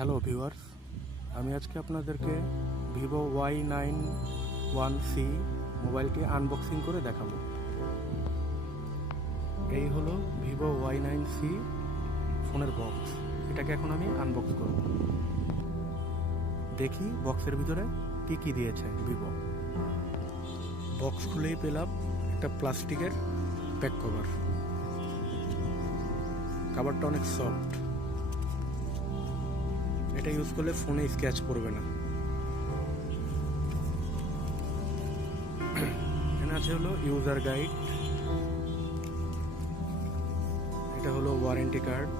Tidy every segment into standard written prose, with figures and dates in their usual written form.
Hello viewers, আমি আজকে আপনাদেরকে ভিভো Y91c মোবাইলটি আনবক্সিং করে দেখাবো। এই হলো ভিভো Y9c ফোনের বক্স। এটাকে এখন আমি আনবক্স করব। দেখি বক্সের ভিতরে কি কি দিয়েছে ভিভো। বক্স খুলেই পেলাম একটা প্লাস্টিকের ব্যাক কভার। কভারটা অনেক সফট। এটা ইউজ করলে ফোনে স্ক্র্যাচ পড়বে না। এখানে আছে হলো ইউজার গাইড, এটা হলো warranty card,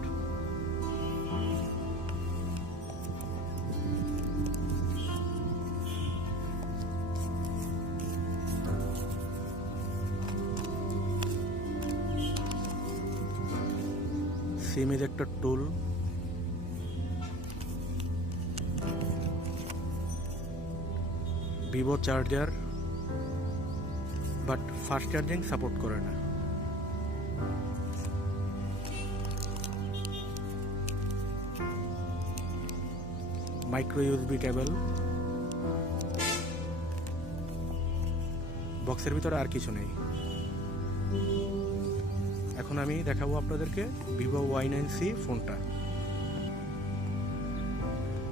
SIM ejector tool, Vivo charger, but fast charging support করে না। মাইক্রো ইউএসবি কেবল। বক্সের ভিতরে আর কিছু নেই। এখন আমি দেখাবো আপনাদেরকে ভিভো Y9c ফোনটা।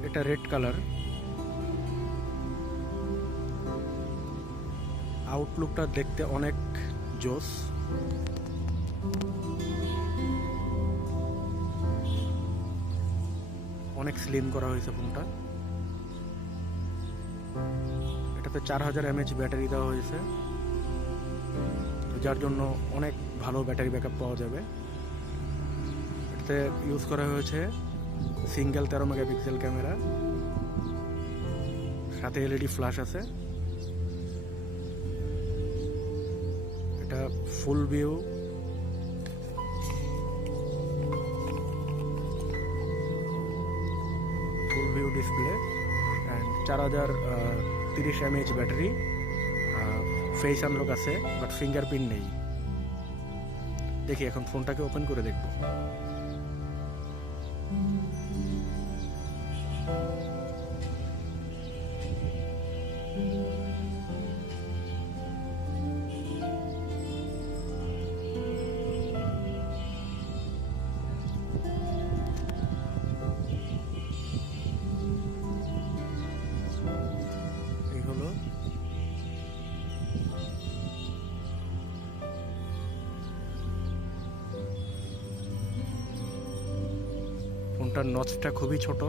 এটা রেড কালার। আউটলুকটা দেখতে অনেক জোস। অনেক স্লিম করা হয়েছে ফোনটা। এটাতে 4000 mAh ব্যাটারি দেওয়া হয়েছে, যার জন্য অনেক ভালো ব্যাটারি ব্যাকআপ পাওয়া যাবে। এটাতে ইউজ করা হয়েছে সিঙ্গেল 13 মেগাপিক্সেল ক্যামেরা, সাথে এলইডি ফ্ল্যাশ আছে। এটা ফুল view display and 4030 mAh battery. Face unlock আছে, বাট ফিঙ্গারপ্রিন্ট নেই। দেখি এখন ফোনটাকে ওপেন করে দেখব। এই হলো ফোনটার নচটা খুবই ছোট,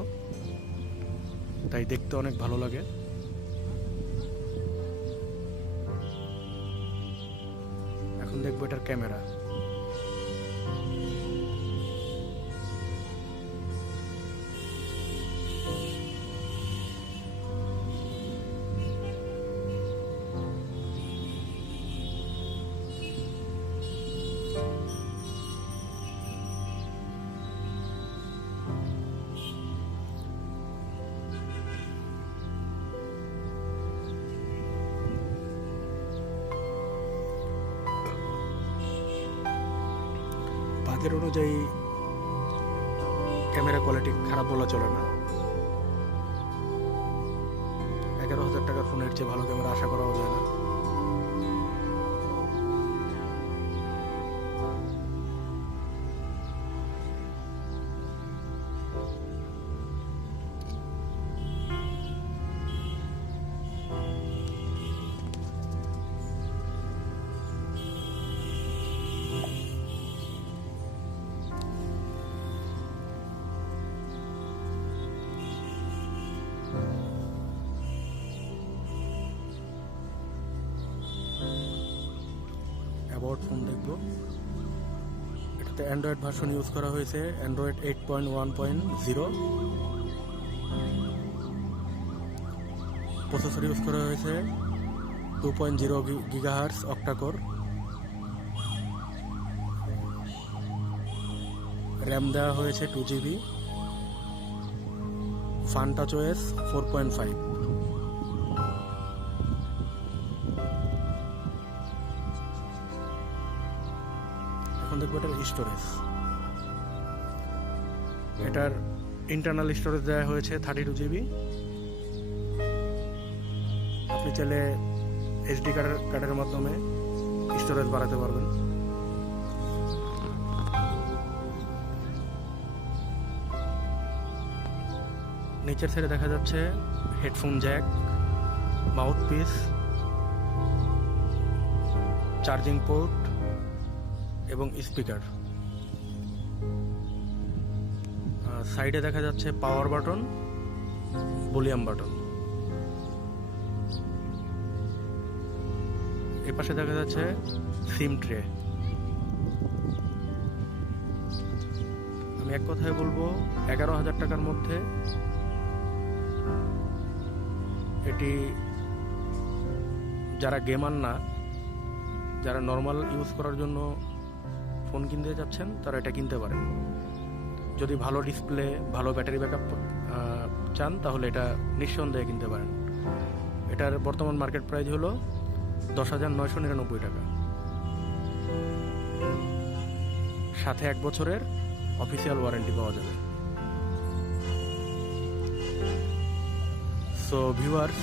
তাই দেখতে অনেক ভালো লাগে। এখন দেখবো এটার ক্যামেরা। বাজেট অনুযায়ী ক্যামেরা কোয়ালিটি খারাপ বলা চলে না। 11,000 টাকার ফোনের চেয়ে ভালো ক্যামেরা আশা করাও যায় না। অ্যাবাউট ফোন দেখব। এটাতে অ্যান্ড্রয়েড ভার্সন ইউজ করা হয়েছে অ্যান্ড্রয়েড 8.1.0। প্রসেসর ইউজ করা হয়েছে 2.0 GHz অক্টাকোর। র্যাম দেওয়া হয়েছে 2GB। Fun touch OS 4.5। এখন দেখবো এটার স্টোরেজ। এটার ইন্টারনাল স্টোরেজ দেওয়া হয়েছে 32 জিবি। আপনি চাইলে এসডি কার্ডের মাধ্যমে স্টোরেজ বাড়াতে পারবেন। নিচের সাইডে দেখা যাচ্ছে headphone Jack, mouthpiece, charging port এবং স্পিকার। সাইডে দেখা যাচ্ছে পাওয়ার বাটন, ভলিউম বাটন। এ পাশে দেখা যাচ্ছে সিম ট্রে। আমি এক কথায় বলবো 11,000 টাকার মধ্যে এটি যারা গেমার না, যারা নর্মাল ইউজ করার জন্য ফোন কিনতে যাচ্ছেন তারা এটা কিনতে পারেন। যদি ভালো ডিসপ্লে, ভালো ব্যাটারি ব্যাকআপ চান তাহলে এটা নিঃসন্দেহে কিনতে পারেন। এটার বর্তমান মার্কেট প্রাইস হলো 10,999 টাকা, সাথে 1 বছরের অফিসিয়াল ওয়ারেন্টি পাওয়া যাবে। সো ভিউয়ার্স,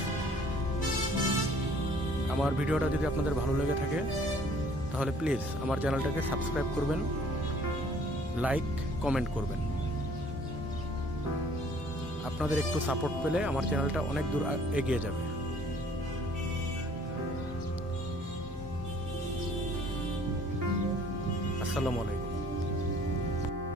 আমার ভিডিওটা যদি আপনাদের ভালো লেগে থাকে তাহলে প্লিজ আমার চ্যানেলটাকে সাবস্ক্রাইব করবেন, লাইক, কমেন্ট করবেন। আপনাদের একটু সাপোর্ট পেলে আমার চ্যানেলটা অনেক দূর এগিয়ে যাবে। আসসালামু আলাইকুম।